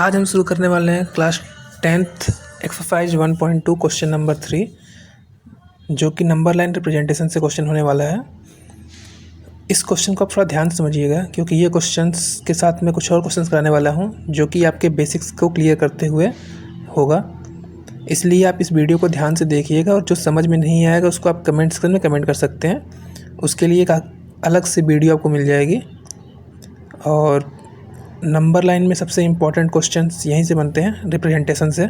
आज हम शुरू करने वाले हैं class 10th exercise 1.2 question number 3, जो कि नंबर लाइन रिप्रेजेंटेशन से क्वेश्चन होने वाला है। इस क्वेश्चन को आप थोड़ा ध्यान से समझिएगा, क्योंकि ये क्वेश्चंस के साथ मैं कुछ और क्वेश्चंस कराने वाला हूँ जो कि आपके बेसिक्स को क्लियर करते हुए होगा। इसलिए आप इस वीडियो को ध्यान से देखिएगा और जो समझ में नहीं आएगा उसको आप कमेंट सेक्शन में कमेंट कर सकते हैं। उसके लिए एक अलग से वीडियो आपको मिल जाएगी। और नंबर लाइन में सबसे इम्पॉर्टेंट क्वेश्चंस यहीं से बनते हैं, रिप्रेजेंटेशन से,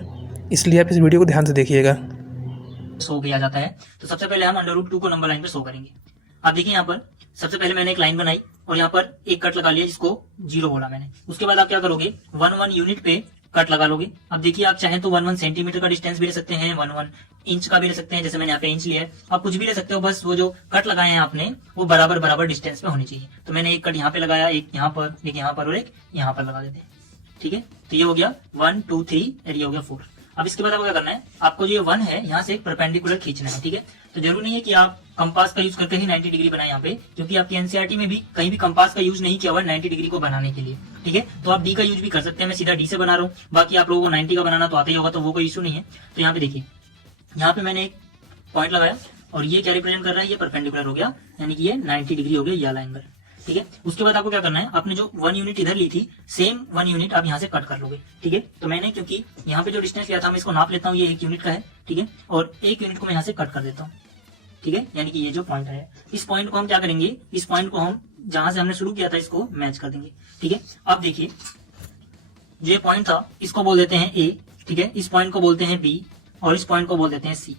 इसलिए आप इस वीडियो को ध्यान से देखिएगा। शो किया जाता है तो सबसे पहले हम √2 को नंबर लाइन पे शो करेंगे। आप देखिए यहाँ पर सबसे पहले मैंने एक लाइन बनाई और यहाँ पर एक कट लगा लिया जिसको 0 बोला मैंने। उसके बाद आप क्या करोगे, 1 यूनिट पे कट लगा लोगे। अब देखिए आप चाहें तो 1 सेंटीमीटर का डिस्टेंस भी ले सकते हैं, 1 इंच का भी ले सकते हैं, जैसे मैंने यहाँ पे इंच लिया है। आप कुछ भी ले सकते हो, बस वो जो कट लगाए हैं आपने वो बराबर बराबर डिस्टेंस पे होनी चाहिए। तो मैंने एक कट यहाँ पे लगाया, एक यहाँ पर, एक यहाँ पर और एक यहाँ पर लगा देते हैं। ठीक है, तो ये हो गया 1 2 3 और ये हो गया 4। अब इसके बाद आपको क्या करना है, आपको जो ये 1 है यहाँ से एक परपेंडिकुलर खींचना है। ठीक है, तो जरूरी नहीं है कि आप कंपास का यूज करके ही 90 डिग्री बनाए यहाँ पे, क्योंकि आपकी एनसीईआरटी में भी कहीं भी कंपास का यूज नहीं किया हुआ 90 डिग्री को बनाने के लिए। ठीक है, तो आप डी का यूज भी कर सकते हैं। मैं सीधा डी से बना रहा हूँ, बाकी आप लोगों को 90 का बनाना तो आता ही होगा, तो वो कोई इशू नहीं है। तो यहाँ पे देखिए, यहाँ पे मैंने एक पॉइंट लगाया और ये क्या रिप्रेजेंट कर रहा है, ये परपेंडिकुलर हो गया, यानी कि ये 90 डिग्री हो गया ये वाला एंगल। ठीक है, उसके बाद आपको क्या करना है, आपने जो 1 यूनिट इधर ली थी, सेम 1 यूनिट आप यहाँ से कट कर लोगे। ठीक है, तो मैंने क्योंकि यहाँ पे जो डिस्टेंस लिया था मैं इसको नाप लेता हूँ, ये 1 यूनिट का है। ठीक है, और 1 यूनिट को मैं यहाँ से कट कर देता हूँ। ठीक है, यानी कि ये जो पॉइंट है, इस पॉइंट को हम क्या करेंगे, इस पॉइंट को हम जहां से हमने शुरू किया था इसको मैच कर देंगे। ठीक है, अब देखिए जो पॉइंट था इसको बोल देते हैं ए। ठीक है, इस पॉइंट को बोलते हैं बी और इस पॉइंट को बोल देते हैं सी।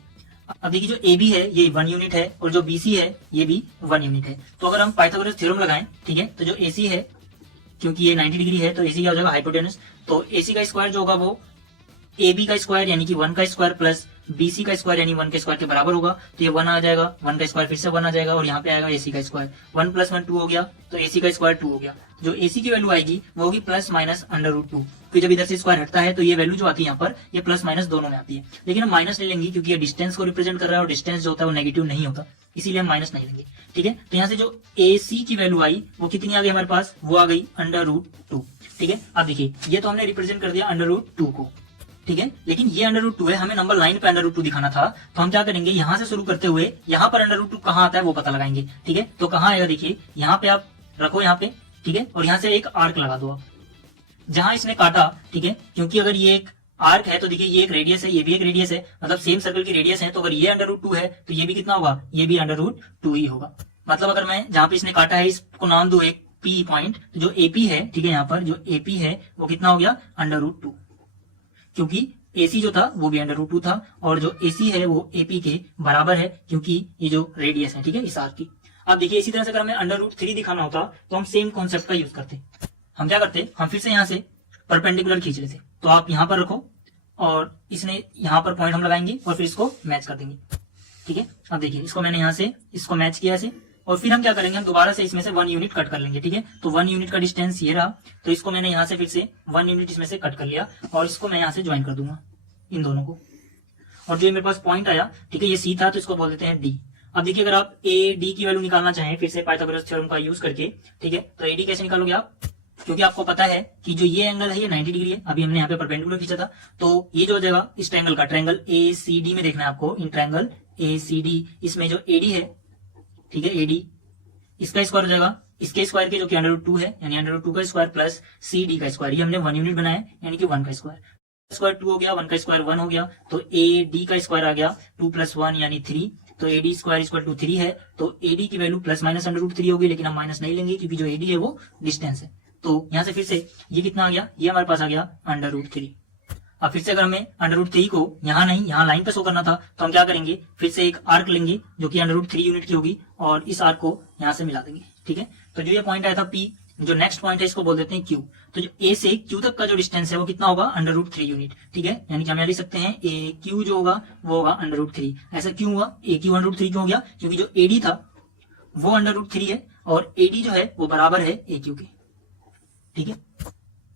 अब देखिए जो ए बी है ये 1 यूनिट है और जो बी सी है ये भी 1 यूनिट है। तो अगर हम पाइथागोरस थ्योरम लगाएं, ठीक है, तो जो ए सी है, क्योंकि ये 90 डिग्री है तो ए सी क्या हो जाएगा, हाइपोटेनस। तो ए सी का स्क्वायर जो होगा वो ए बी का स्क्वायर यानी कि 1 का स्क्वायर प्लस बी सी का स्क्वायर यानी 1 के स्क्वायर के बराबर होगा। तो ये 1 आ जाएगा, 1 का स्क्वायर फिर से 1 आ जाएगा और यहाँ पे आएगा ए सी का स्क्वायर। 1 + 1 2 हो गया, तो ए सी का स्क्वायर 2 हो गया। जो ए सी की वैल्यू आएगी वो होगी ±√2। फिर जब इधर से स्क्वायर हटता है तो ये वैल्यू जो आती है यहाँ पर, ये प्लस माइनस दोनों में आती है। लेकिन हम माइनस ले लेंगे क्योंकि ये डिस्टेंस को रिप्रेजेंट कर रहा है और डिस्टेंस जो होता है वो नेगेटिव नहीं होता, इसीलिए हम माइनस नहीं लेंगे। ठीक है, तो यहाँ से जो ए सी की वैल्यू आई वो कितनी आ गई हमारे पास, वो आ गई √2। ठीक है, अब देखिए ये तो हमने रिप्रेजेंट कर दिया √2 को। ठीक है, लेकिन ये √2 है, हमें नंबर लाइन पे √2 दिखाना था, तो हम क्या करेंगे, यहाँ से शुरू करते हुए यहाँ पर √2 कहाँ आता है वो पता लगाएंगे। ठीक है, तो कहाँ आएगा, देखिए यहाँ पे आप रखो यहाँ पे। ठीक है, और यहाँ से एक आर्क लगा दो आप जहां इसने काटा। ठीक है, क्योंकि अगर ये एक आर्क है तो देखिए ये एक रेडियस है, ये भी एक रेडियस है, मतलब सेम सर्कल की रेडियस है। तो अगर ये √2 है तो ये भी कितना होगा, ये भी √2 ही होगा। मतलब अगर मैं जहां पे इसने काटा है इसको नाम दूं एक पी पॉइंट, तो जो एपी है, ठीक है, यहाँ पर जो एपी है वो कितना हो गया, √2, क्योंकि एसी जो था वो भी √2 था और जो एसी है वो एपी के बराबर है, क्योंकि ये जो रेडियस है, ठीक है, इस आर्क की। अब देखिए इसी तरह से अगर हमें √3 दिखाना होता तो हम सेम कॉन्सेप्ट का यूज करते। हम क्या करते, हम फिर से यहाँ से परपेंडिकुलर खींच लेते। तो आप यहाँ पर रखो और इसने यहाँ पर पॉइंट हम लगाएंगे और फिर इसको मैच कर देंगे। ठीक है, अब देखिए इसको मैंने यहाँ से इसको मैच किया ऐसे, और फिर हम क्या करेंगे, हम दोबारा से इसमें से 1 यूनिट कट कर लेंगे। ठीक है, तो 1 यूनिट का डिस्टेंस ये रहा, तो इसको मैंने यहाँ से फिर से 1 यूनिट इसमें से कट कर लिया और इसको मैं यहाँ से ज्वाइन कर दूंगा इन दोनों को। और जो मेरे पास पॉइंट आया, ठीक है, ये सी था तो इसको बोल देते हैं डी। अब देखिए अगर आप ए डी की वैल्यू निकालना चाहें फिर से पाइथागोरस थ्योरम का यूज करके, ठीक है, तो ए डी कैसे निकालोगे आप, क्योंकि आपको पता है कि जो ये एंगल है ये 90 डिग्री है, अभी हमने यहाँ पे परपेंडिकुलर खींचा था, तो ये जो हो जाएगा इस ट्रायंगल का, ट्रायंगल ए सी डी में देखना है आपको, in triangle A C D, इसमें जो एडी है, ठीक है, एडी इसका स्क्वायर हो जाएगा इसके स्क्वायर के, जो कि √2 है, यानी √2 का स्क्वायर प्लस सी डी का स्क्वायर। ये हमने 1 यूनिट बनाया यानी कि 1 का स्क्वायर 2 हो गया, 1 का स्क्वायर 1 हो गया, तो ए डी का स्क्वायर आ गया 2 + 1 यानी 3, तो ए डी स्क्वायर = 3 है। तो ए डी की वैल्यू ±√3 होगी, लेकिन हम माइनस नहीं लेंगे क्योंकि जो ए डी है वो डिस्टेंस है। तो यहाँ से फिर से ये कितना आ गया, ये हमारे पास आ गया √3। अब फिर से अगर हमें √3 को यहाँ नहीं यहाँ लाइन पे शो करना था तो हम क्या करेंगे, फिर से एक आर्क लेंगे जो कि √3 यूनिट की होगी और इस आर्क को यहाँ से मिला देंगे। ठीक है, तो जो ये पॉइंट आया था P, जो नेक्स्ट पॉइंट है इसको बोल देते हैं Q। तो जो A से Q तक का जो डिस्टेंस है वो कितना होगा, √3 यूनिट। ठीक है, यानी कि हम यहाँ लिख सकते हैं ए क्यू जो होगा वो होगा √3। ऐसा क्यों हुआ, ए क्यू √3 क्यों हो गया, क्योंकि जो एडी था वो √3 है और एडी जो है वो बराबर है ए क्यू के। ठीक है,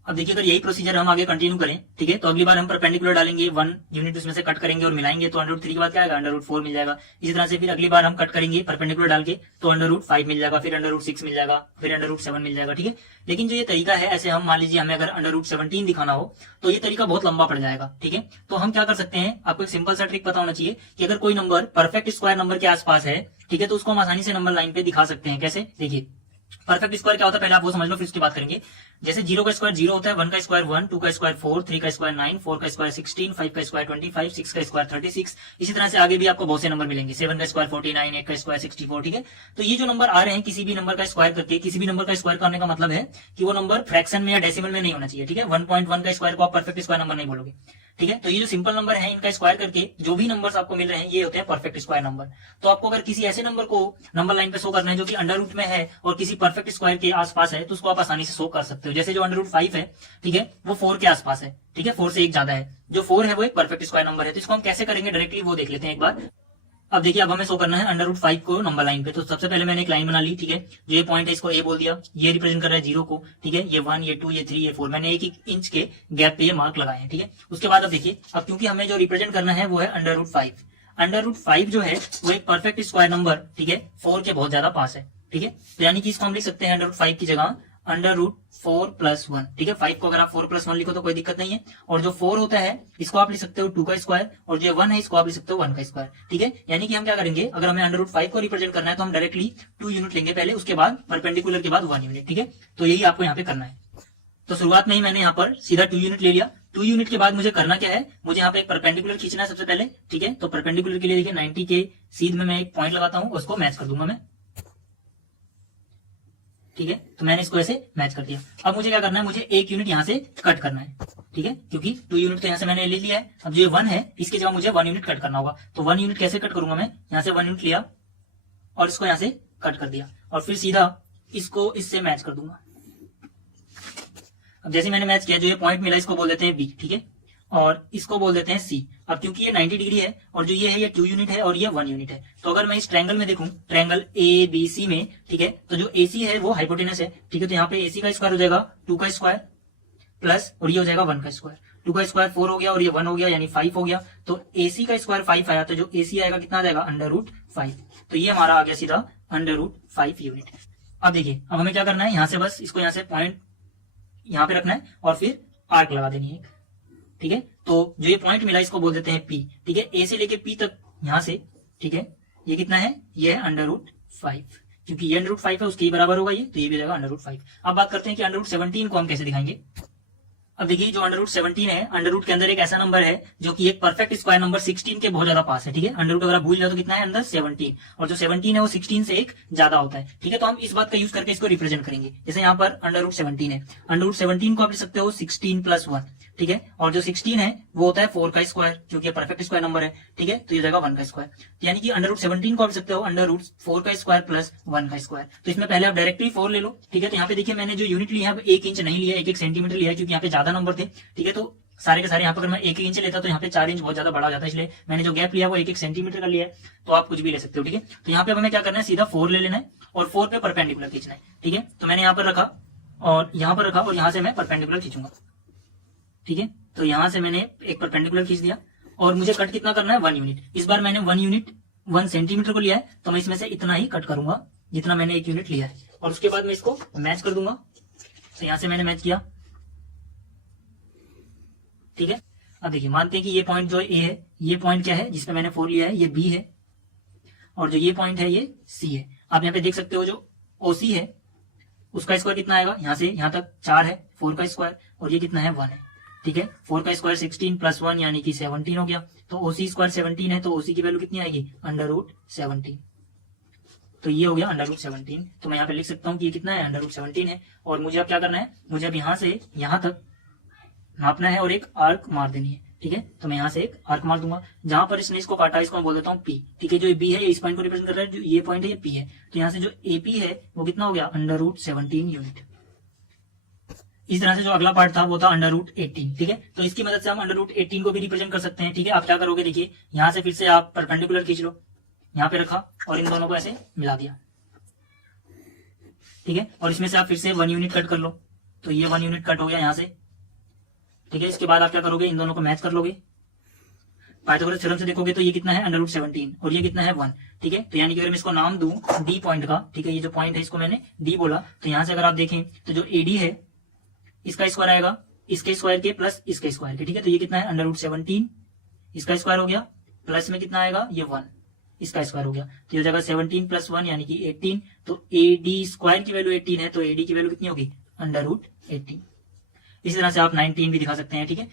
अब देखिए, अगर यही प्रोसीजर हम आगे कंटिन्यू करें, ठीक है, तो अगली बार हम परपेंडिकुलर डालेंगे, 1 यूनिट उसमें से कट करेंगे और मिलाएंगे, तो अंडर रूट 3 के बाद क्या आएगा, अंडर रूट 4 मिल जाएगा। इसी तरह से फिर अगली बार हम कट करेंगे परपेंडिकुलर डाल के, तो अंडर रूट 5 मिल जाएगा, फिर अंडर रूट 6 मिल जाएगा, फिर अंडर रूट 7 मिल जाएगा, ठीक है। लेकिन जो ये तरीका है, ऐसे हम मान लीजिए हमें अगर अंडर रूट 17 दिखाना हो तो ये तरीका बहुत लंबा पड़ जाएगा, ठीक है। तो हम क्या कर सकते हैं, आपको एक सिंपल सा ट्रिक पता होना चाहिए कि अगर कोई नंबर परफेक्ट स्क्वायर नंबर के आसपास है, ठीक है, तो उसको हम आसानी से नंबर लाइन पे दिखा सकते हैं। कैसे, देखिए, परफेक्ट स्क्वायर क्या होता है पहले आप वो समझ लो, फिर उसकी बात करेंगे। जैसे 0 का स्क्वायर 0 होता है, 1 का स्क्वायर 1, 2 का स्क्वायर 4, 3 का स्क्वायर 9, 4 का स्क्वायर 16, 5 का स्क्वायर 25, 6 का स्क्वायर 36। इसी तरह से आगे भी आपको बहुत से नंबर मिलेंगे, 7 का स्क्वायर 49, 8 का स्क्वायर 64, ठीक है। तो ये जो नंबर आ रहे हैं, किसी भी नंबर का स्क्वायर करके, किसी भी नंबर का स्क्वायर करने का मतलब है कि वो नंबर फ्रैक्शन में या डेसिमल में नहीं होना चाहिए, ठीक है। 1.1 का स्क्वायर को आप परफेक्ट स्क्वायर नंबर नहीं बोलोगे, ठीक है। तो ये जो सिंपल नंबर है, इनका स्क्वायर करके जो भी नंबर्स आपको मिल रहे हैं, ये होते हैं परफेक्ट स्क्वायर नंबर। तो आपको अगर किसी ऐसे नंबर को नंबर लाइन पे शो करना है जो कि अंडर रूट में है और किसी परफेक्ट स्क्वायर के आसपास है, तो उसको आप आसानी से शो कर सकते हो। जैसे जो अंडर रूट 5 है, ठीक है, वो 4 के आसपास है, ठीक है, 4 से एक ज्यादा है। जो 4 है वो एक परफेक्ट स्क्वायर नंबर है। तो इसको हम कैसे करेंगे डायरेक्टली, वो देख लेते हैं एक बार। अब देखिए, अब हमें शो करना है अंडर रूट 5 को नंबर लाइन पे। तो सबसे पहले मैंने एक लाइन बना ली, ठीक है। जो ये पॉइंट है इसको ए बोल दिया, ये रिप्रेजेंट कर रहा है 0 को, ठीक है। ये 1, ये 2, ये 3, ये 4, मैंने एक इंच के गैप पे ये मार्क लगाए हैं, ठीक है। उसके बाद अब देखिए, अब क्योंकि हमें जो रिप्रेजेंट करना है वो है अंडर रूट 5। अंडर रूट 5 जो है वो एक परफेक्ट स्क्वायर नंबर, ठीक है, 4 के बहुत ज्यादा पास है, ठीक है। तो यानी कि इसको हम लिख सकते हैं अंडर रूट 5 की जगह अंडर रूट 4 + 1, ठीक है। 5 को अगर आप 4 + 1 लिखो तो कोई दिक्कत नहीं है। और जो 4 होता है इसको आप लिख सकते हो 2 का स्क्वायर, और जो 1 है इसको आप लिख सकते हो 1 का स्क्वायर, ठीक है। यानी कि हम क्या करेंगे, अगर हमें अंडर रूट 5 को रिप्रेजेंट करना है तो हम डायरेक्टली 2 यूनिट लेंगे पहले, उसके बाद परपेंडिकुलर के बाद 1 यूनिट, ठीक है। तो यही आपको यहाँ पे करना है। तो शुरुआत में ही मैंने यहाँ पर सीधा 2 यूनिट ले लिया। 2 यूनिट के बाद मुझे करना क्या है, मुझे यहाँ पे एक परपेंडिकुलर खींचना है सबसे पहले, ठीक है। तो परपेंडिकुलर के लिए देखिए 90 के सीध में मैं एक पॉइंट लगाता हूँ, उसको मैच कर दूंगा मैं, ठीक है। तो मैंने इसको ऐसे मैच कर दिया। अब मुझे क्या करना है, मुझे 1 यूनिट यहाँ से कट करना है, ठीक है, क्योंकि 2 यूनिट तो यहाँ से मैंने ले लिया है। अब जो ये 1 है इसकी जगह मुझे 1 यूनिट कट करना होगा। तो 1 यूनिट कैसे कट करूंगा, मैं यहाँ से 1 यूनिट लिया और इसको यहाँ से कट कर दिया, और फिर सीधा इसको इससे मैच कर दूंगा। अब जैसे मैंने मैच किया, जो ये पॉइंट मिला इसको बोल देते हैं बी, ठीक है, और इसको बोल देते हैं सी। अब क्योंकि ये 90 डिग्री है और जो ये है ये 2 यूनिट है और ये 1 यूनिट है, तो अगर मैं इस ट्रायंगल में देखूं, ट्रायंगल ए बी सी में, ठीक है, तो जो एसी है वो हाइपोटेनस है, ठीक है। तो यहाँ पे एसी का स्क्वायर हो जाएगा 2 का स्क्वायर प्लस, और ये हो जाएगा 1 का स्क्वायर। 2 का स्क्वायर 4 हो गया और ये 1 हो गया, यानी 5 हो गया। तो एसी का स्क्वायर 5 आया, तो जो एसी आएगा कितना आ जाएगा, अंडर रूट 5। तो ये हमारा आ गया सीधा अंडर रूट 5 यूनिट। अब देखिए, अब हमें क्या करना है, यहाँ से बस इसको यहाँ से पॉइंट यहाँ पे रखना है और फिर आर्क लगा देनी है, ठीक है। तो जो ये पॉइंट मिला इसको बोल देते हैं पी, ठीक है। ए से लेके पी तक यहाँ से, ठीक है, ये कितना है, ये है अंडर रूट 5, क्योंकि ये अंडर रूट 5 है उसके ही बराबर होगा ये, तो ये भी जाएगा अंडर रूट 5। अब बात करते हैं कि अंडर रूट 17 को हम कैसे दिखाएंगे। अब देखिए, जो अंडर रूट 17 है, अंडर रूट के अंदर एक ऐसा नंबर है जो कि एक परफेक्ट स्क्वायर नंबर 16 के बहुत ज्यादा पास है, ठीक है। अंडर रूट अगर आप भूल जाओ तो कितना है अंदर 17, और जो 17 है वो 16 से एक ज्यादा होता है, ठीक है। तो हम इस बात का यूज करके इसको रिप्रेजेंट करेंगे। जैसे यहाँ पर अंडर रूट 17 है, अंडर रूट 17 को आप लिख सकते हो 16 + 1, ठीक है। और जो 16 है वो होता है 4 का स्क्वायर, क्योंकि परफेक्ट स्क्वायर नंबर है, ठीक है। तो ये जाएगा 1 का स्क्वायर। यानी कि अंडर रूट 17 को आप लिख सकते हो अंडर रूट 4 का स्क्वायर प्लस 1 का स्क्वायर। तो इसमें पहले आप डायरेक्टली 4 ले लो, ठीक है। तो यहाँ पे देखिए, मैंने जो यूनिट लिया है 1 इंच नहीं लिया, 1 सेंटीमीटर लिया है, क्योंकि यहाँ पे ज्यादा नंबर थे, ठीक है। तो सारे के सारे यहाँ पर अगर मैं 1 इंच लेता तो यहाँ पे 4 इंच बहुत ज्यादा बड़ा हो जाता है, इसलिए मैंने जो गैप लिया वो 1 सेंटीमीटर का लिया है। तो आप कुछ भी ले सकते हो, ठीक है। तो यहाँ पे हमें क्या करना है, सीधा 4 ले लेना है और 4 पे परपेंडिकुलर खींचना है, ठीक है। तो मैंने यहाँ पर रखा और यहाँ पर रखा और यहाँ से मैं परपेंडिकुलर खींचूंगा, ठीक है। तो यहाँ से मैंने एक परपेंडिकुलर खींच दिया और मुझे कट कितना करना है, 1 यूनिट। इस बार मैंने 1 यूनिट 1 सेंटीमीटर को लिया है, तो मैं इसमें से इतना ही कट करूंगा जितना मैंने 1 यूनिट लिया है, और उसके बाद मैं इसको मैच कर दूंगा। तो यहाँ से मैंने मैच किया, ठीक है। अब देखिए, मानते हैं कि ये पॉइंट जो ए है, ये पॉइंट क्या है जिसपे मैंने 4 लिया है, ये बी है, और जो ये पॉइंट है ये सी है। आप यहाँ पे देख सकते हो जो ओसी है उसका स्क्वायर कितना आएगा, यहाँ से यहाँ तक 4 है, 4 का स्क्वायर, और ये कितना है 1 है, ठीक है। 4 का स्क्वायर 16 + 1 यानी कि 17 हो गया। तो ओसी स्क्वायर 17 है, तो ओसी की वैल्यू कितनी आएगी, अंडर रूट 17। तो ये हो गया अंडर रूट 17। तो मैं यहाँ पे लिख सकता हूँ कि ये कितना है, अंडर रूट 17 है। और मुझे अब क्या करना है, मुझे अब यहाँ से यहाँ तक नापना है और एक आर्क मार देनी है, ठीक है। तो मैं यहाँ से एक आर्क मार दूंगा, जहां पर इसने इसको काटा इसको मैं बोल देता हूँ पी, ठीक है। जो बी है ये इस पॉइंट को रिप्रेजेंट कर रहा है, जो ये पॉइंट है ये पी है। तो यहाँ से जो एपी है वो कितना हो गया, अंडर रूट 17 यूनिट। इस तरह से जो अगला पार्ट था वो था अंडर रूट 18, ठीक है। तो इसकी मदद से हम अंडर रूट 18 को भी रिप्रेजेंट कर सकते हैं, ठीक है। आप क्या करोगे, देखिए यहाँ से फिर से आप परपेंडिकुलर खींच लो, यहाँ पे रखा और इन दोनों को ऐसे मिला दिया, ठीक है। और इसमें से आप फिर से 1 यूनिट कट कर लो, तो ये 1 यूनिट कट हो गया यहाँ से, ठीक है। इसके बाद आप क्या करोगे, इन दोनों को मैच कर लोगे। पाइथागोरस थ्योरम से देखोगे तो ये कितना है √17 और ये कितना है 1, ठीक है। तो यानी कि अगर मैं इसको नाम दूं डी पॉइंट का, ठीक है, ये जो पॉइंट है इसको मैंने डी बोला, तो यहां से अगर आप देखें तो जो एडी है इसका स्क्वायर आएगा इसके स्क्वायर के प्लस इसके स्क्वायर के, ठीक है। तो ये कितना है √17, इसका स्क्वायर हो गया, प्लस में कितना आएगा ये 1, इसका स्क्वायर हो गया। तो ये हो जाएगा 17 + 1 यानी कि 18। तो एडी स्क्वायर की वैल्यू 18 है, तो एडी की वैल्यू कितनी होगी √18। इसी तरह से आप 19 भी दिखा सकते हैं, ठीक है।